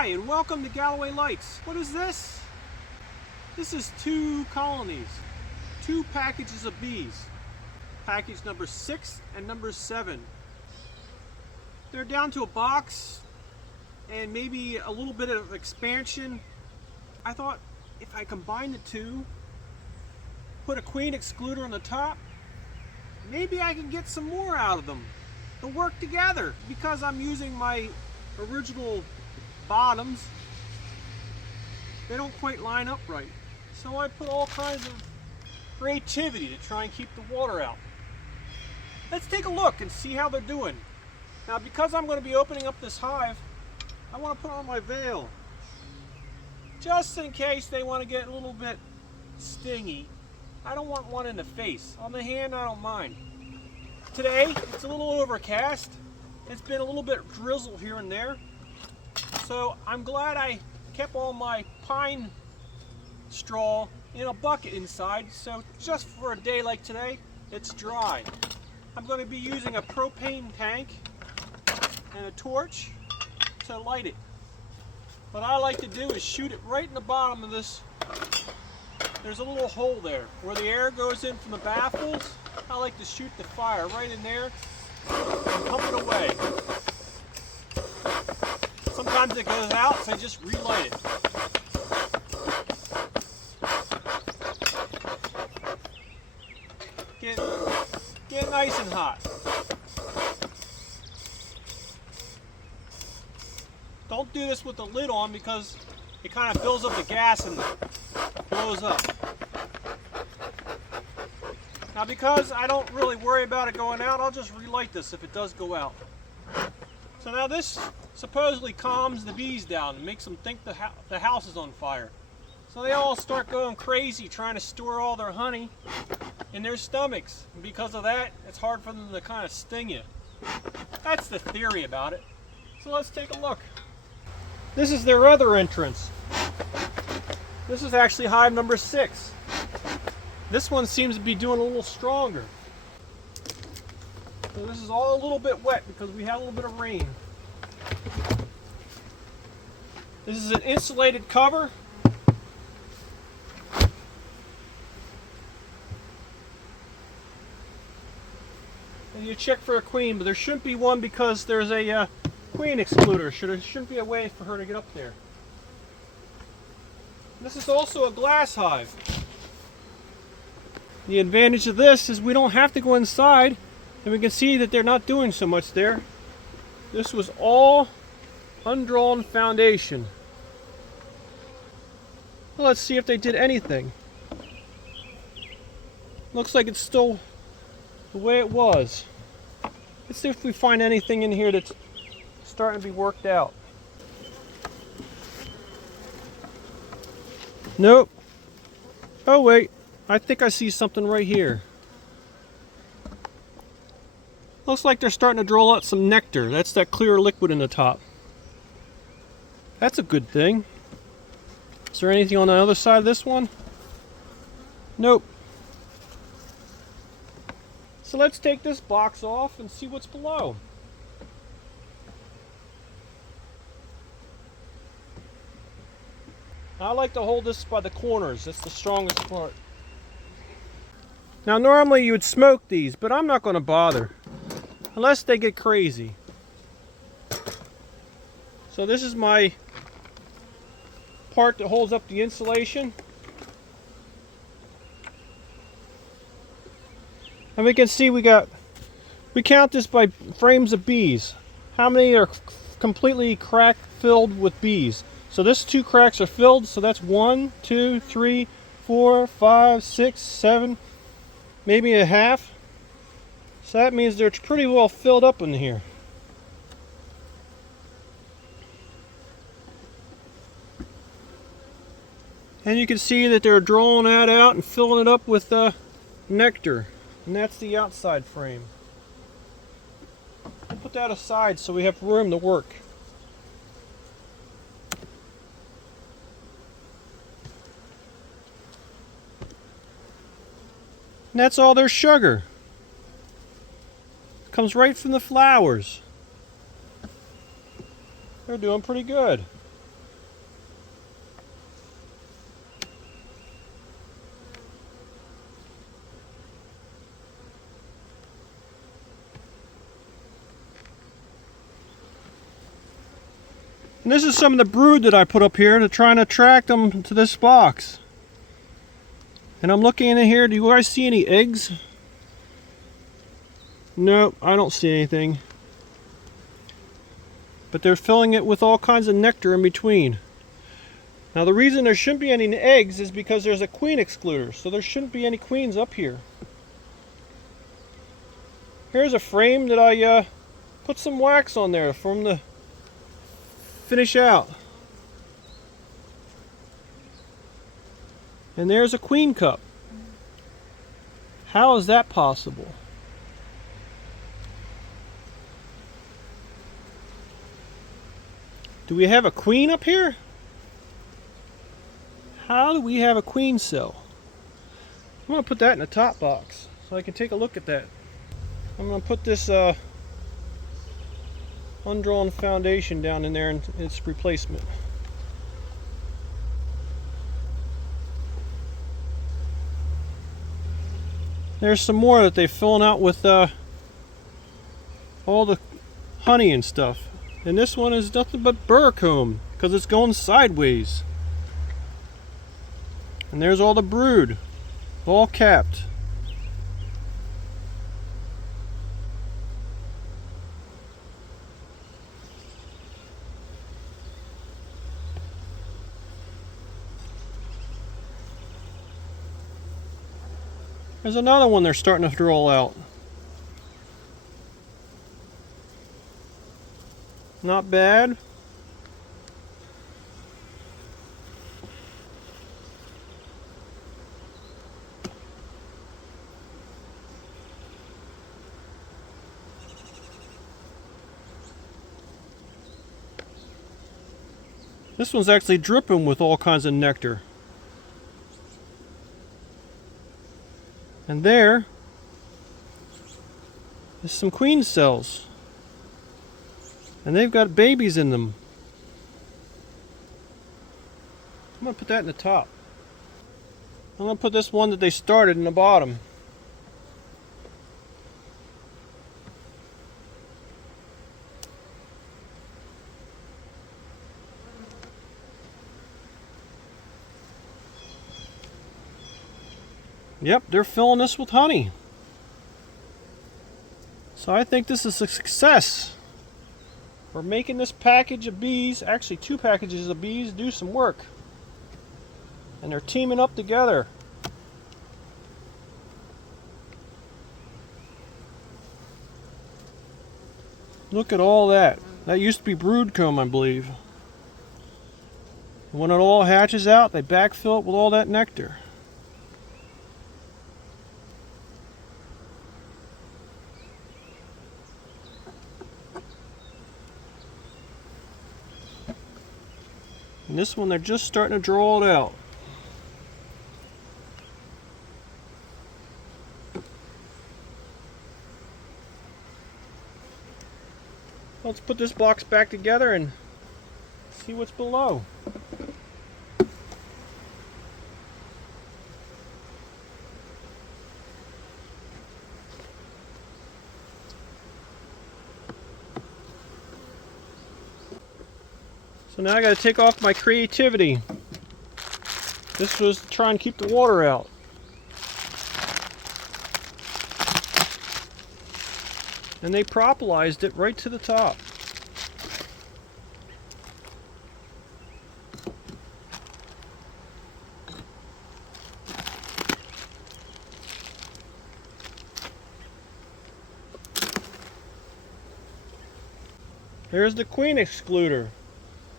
Hi, and welcome to Galloway Lights. What is this? This is 2 colonies, 2 packages of bees. Package number 6 and number 7. They're down to a box and maybe a little bit of expansion. I thought if I combine the 2, put a queen excluder on the top, maybe I can get some more out of them. They'll work together because I'm using my original bottoms. They don't quite line up right. So I put all kinds of creativity to try and keep the water out. Let's take a look and see how they're doing. Now, because I'm going to be opening up this hive, I want to put on my veil. Just in case they want to get a little bit stingy. I don't want one in the face. On the hand, I don't mind. Today, it's a little overcast. It's been a little bit drizzle here and there. So I'm glad I kept all my pine straw in a bucket inside. So just for a day like today, it's dry. I'm going to be using a propane tank and a torch to light it. What I like to do is shoot it right in the bottom of this. There's a little hole there where the air goes in from the baffles. I like to shoot the fire right in there and pump it away. Sometimes it goes out, so I just relight it. Get nice and hot. Don't do this with the lid on because it kind of builds up the gas and blows up. Now, because I don't really worry about it going out, I'll just relight this if it does go out. So now this supposedly calms the bees down and makes them think the house is on fire. So they all start going crazy trying to store all their honey in their stomachs. And because of that, it's hard for them to kind of sting you. That's the theory about it. So let's take a look. This is their other entrance. This is actually hive number 6. This one seems to be doing a little stronger. So this is all a little bit wet because we had a little bit of rain. This is an insulated cover. And you check for a queen, but there shouldn't be one because there's a queen excluder. Shouldn't be a way for her to get up there. This is also a glass hive. The advantage of this is we don't have to go inside, and we can see that they're not doing so much there. This was all undrawn foundation. Well, let's see if they did anything. Looks like it's still the way it was. Let's see if we find anything in here that's starting to be worked out. Nope. Oh wait, I think I see something right here. Looks like they're starting to draw out some nectar. That's that clear liquid in the top. That's a good thing. Is there anything on the other side of this one? Nope. So let's take this box off and see what's below. I like to hold this by the corners. That's the strongest part. Now normally you would smoke these, but I'm not going to bother. Unless they get crazy. So this is my part that holds up the insulation. And we can see we count this by frames of bees. How many are completely crack filled with bees? So this 2 cracks are filled, so that's 1, 2, 3, 4, 5, 6, 7, maybe a half. So that means they're pretty well filled up in here. And you can see that they're drawing that out and filling it up with nectar. And that's the outside frame. We'll put that aside so we have room to work. And that's all their sugar. Comes right from the flowers. They're doing pretty good. And this is some of the brood that I put up here to try and attract them to this box. And I'm looking in here, do you guys see any eggs? Nope, I don't see anything. But they're filling it with all kinds of nectar in between. Now the reason there shouldn't be any eggs is because there's a queen excluder, so there shouldn't be any queens up here. Here's a frame that I put some wax on there for them to finish out. And there's a queen cup. How is that possible? Do we have a queen up here? How do we have a queen cell? I'm going to put that in the top box so I can take a look at that. I'm going to put this undrawn foundation down in there in its replacement. There's some more that they're filling out with all the honey and stuff. And this one is nothing but burr comb because it's going sideways. And there's all the brood, all capped. There's another one they're starting to roll out. Not bad. This one's actually dripping with all kinds of nectar. And there is some queen cells. And they've got babies in them. I'm going to put that in the top. I'm going to put this one that they started in the bottom. Yep, they're filling this with honey. So I think this is a success. We're making this package of bees, actually 2 packages of bees, do some work. And they're teaming up together. Look at all that. That used to be brood comb, I believe. And when it all hatches out, they backfill it with all that nectar. And this one, they're just starting to draw it out. Let's put this box back together and see what's below. So now I got to take off my creativity. This was to try and keep the water out. And they propolised it right to the top. There's the queen excluder.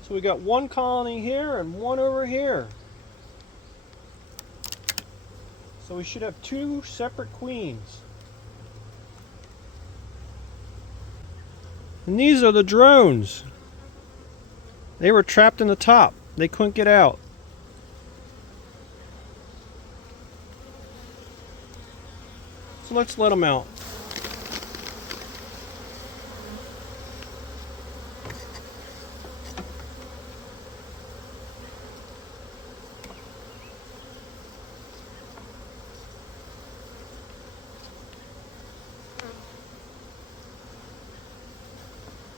So we got 1 colony here and 1 over here. So we should have 2 separate queens. And these are the drones. They were trapped in the top. They couldn't get out. So let's let them out.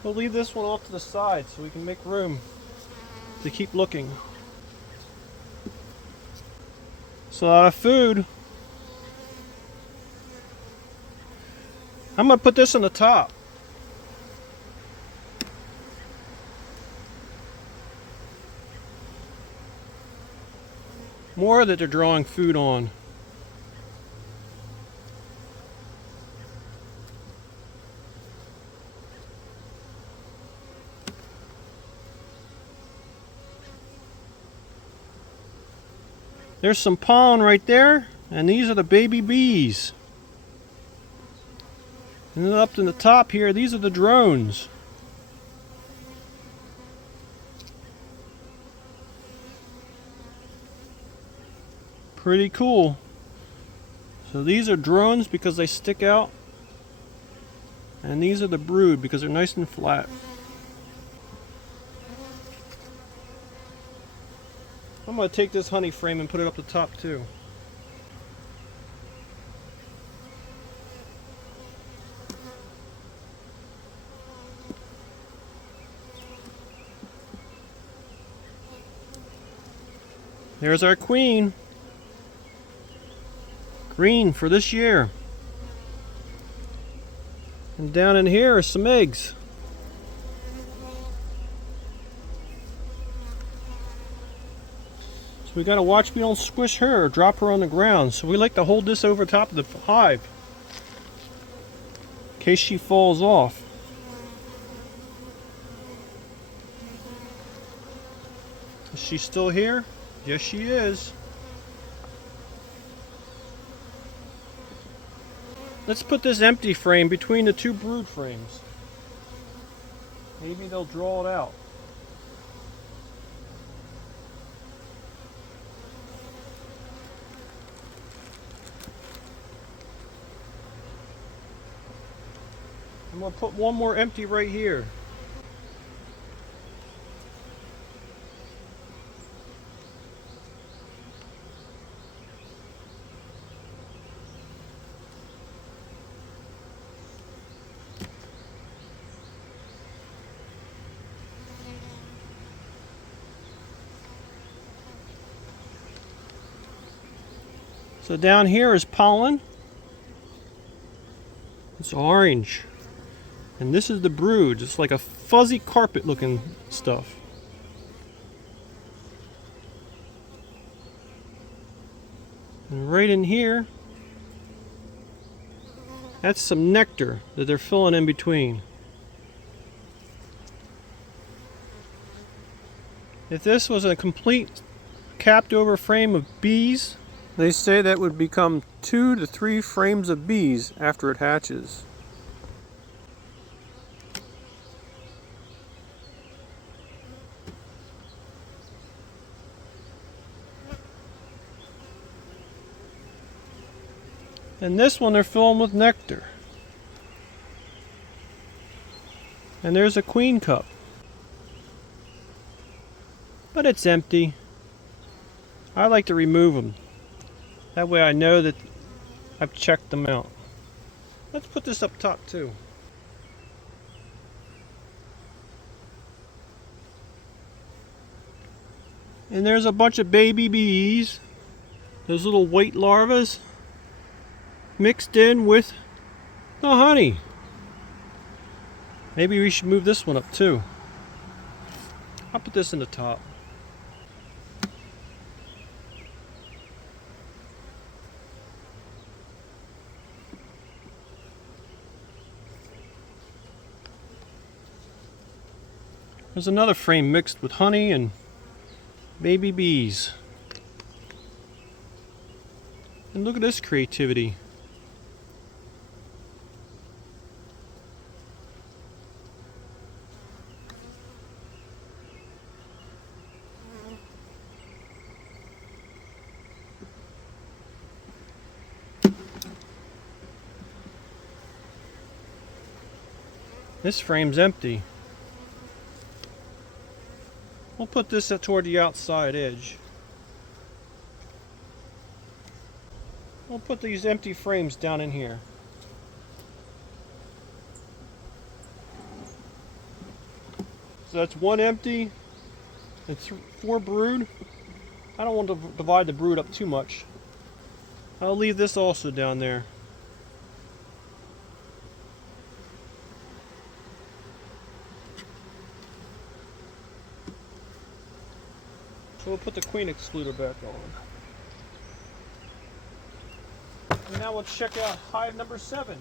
We'll leave this one off to the side so we can make room to keep looking. It's a lot of food. I'm going to put this on the top. More that they're drawing food on. There's some pollen right there, and these are the baby bees. And then up in the top here, these are the drones. Pretty cool. So these are drones because they stick out, and these are the brood because they're nice and flat. I'm going to take this honey frame and put it up the top too. There's our queen. Green for this year. And down in here are some eggs. So we gotta watch we don't squish her or drop her on the ground. So we like to hold this over top of the hive in case she falls off. Is she still here? Yes, she is. Let's put this empty frame between the two brood frames. Maybe they'll draw it out. I'm going to put one more empty right here. So down here is pollen. It's orange. And this is the brood. It's like a fuzzy carpet looking stuff. And right in here, that's some nectar that they're filling in between. If this was a complete capped over frame of bees, they say that would become 2 to 3 frames of bees after it hatches. And this one they're filling with nectar. And there's a queen cup. But it's empty. I like to remove them. That way I know that I've checked them out. Let's put this up top too. And there's a bunch of baby bees. Those little white larvae mixed in with the honey. Maybe we should move this one up too. I'll put this in the top. There's another frame mixed with honey and baby bees. And look at this creativity. This frame's empty. We'll put this toward the outside edge. We'll put these empty frames down in here. So that's one empty and 4 brood. I don't want to divide the brood up too much. I'll leave this also down there. So we'll put the queen excluder back on. And now let's check out hive number 7.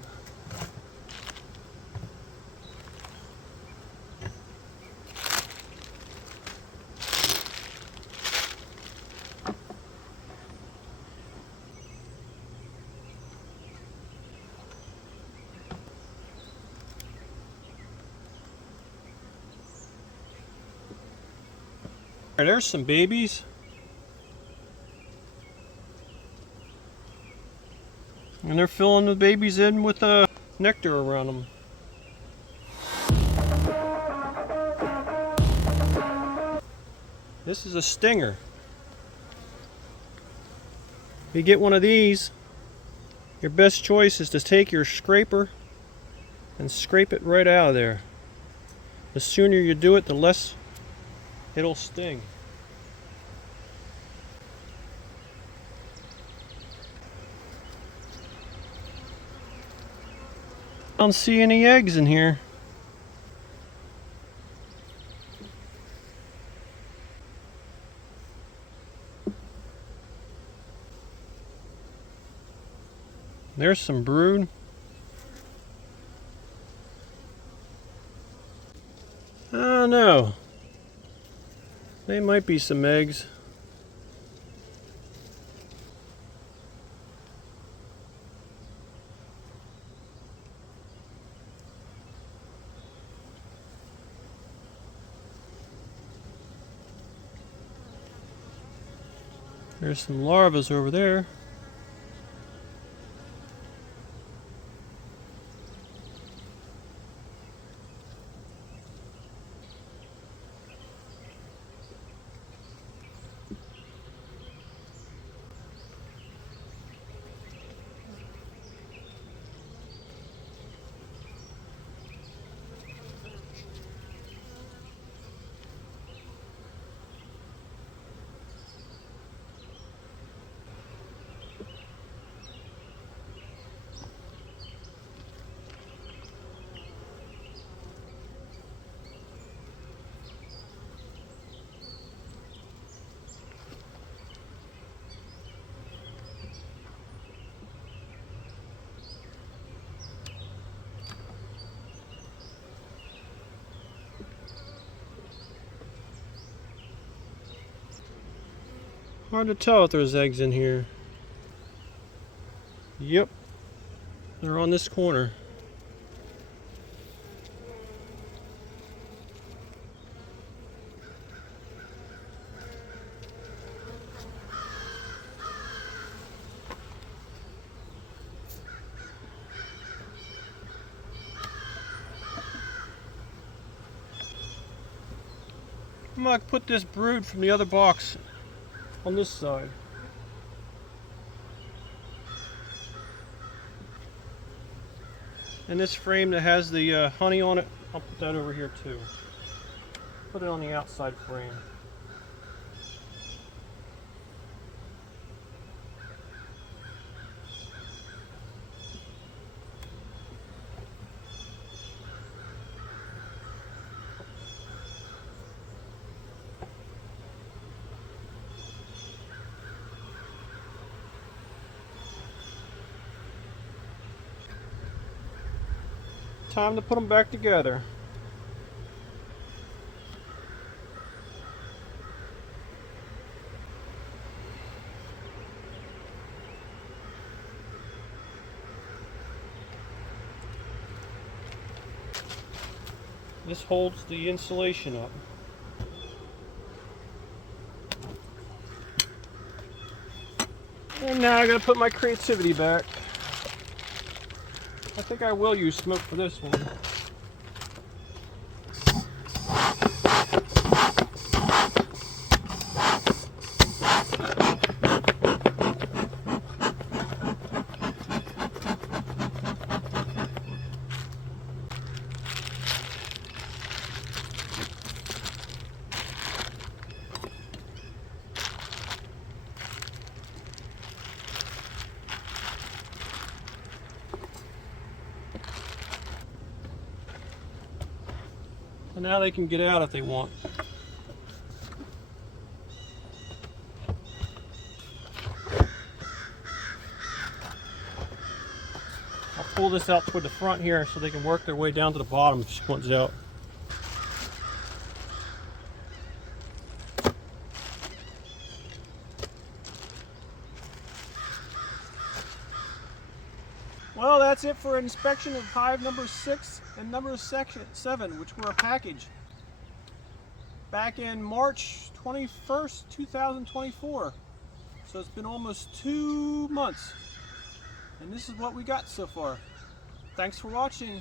There's some babies. And they're filling the babies in with nectar around them. This is a stinger. If you get one of these, your best choice is to take your scraper and scrape it right out of there. The sooner you do it, the less it'll sting. I don't see any eggs in here. There's some brood. I don't know. They might be some eggs. There's some larvae over there. Hard to tell if there's eggs in here. Yep, they're on this corner. I'm gonna put this brood from the other box on this side. And this frame that has the honey on it, I'll put that over here too. Put it on the outside frame. Time to put them back together. This holds the insulation up. And now I gotta put my creativity back. I think I will use smoke for this one. now they can get out if they want. I'll pull this out toward the front here so they can work their way down to the bottom if she wants out. Well, that's it for inspection of hive number 6 and number 7, which were a package back in March 21st, 2024. So it's been almost 2 months. And this is what we got so far. Thanks for watching.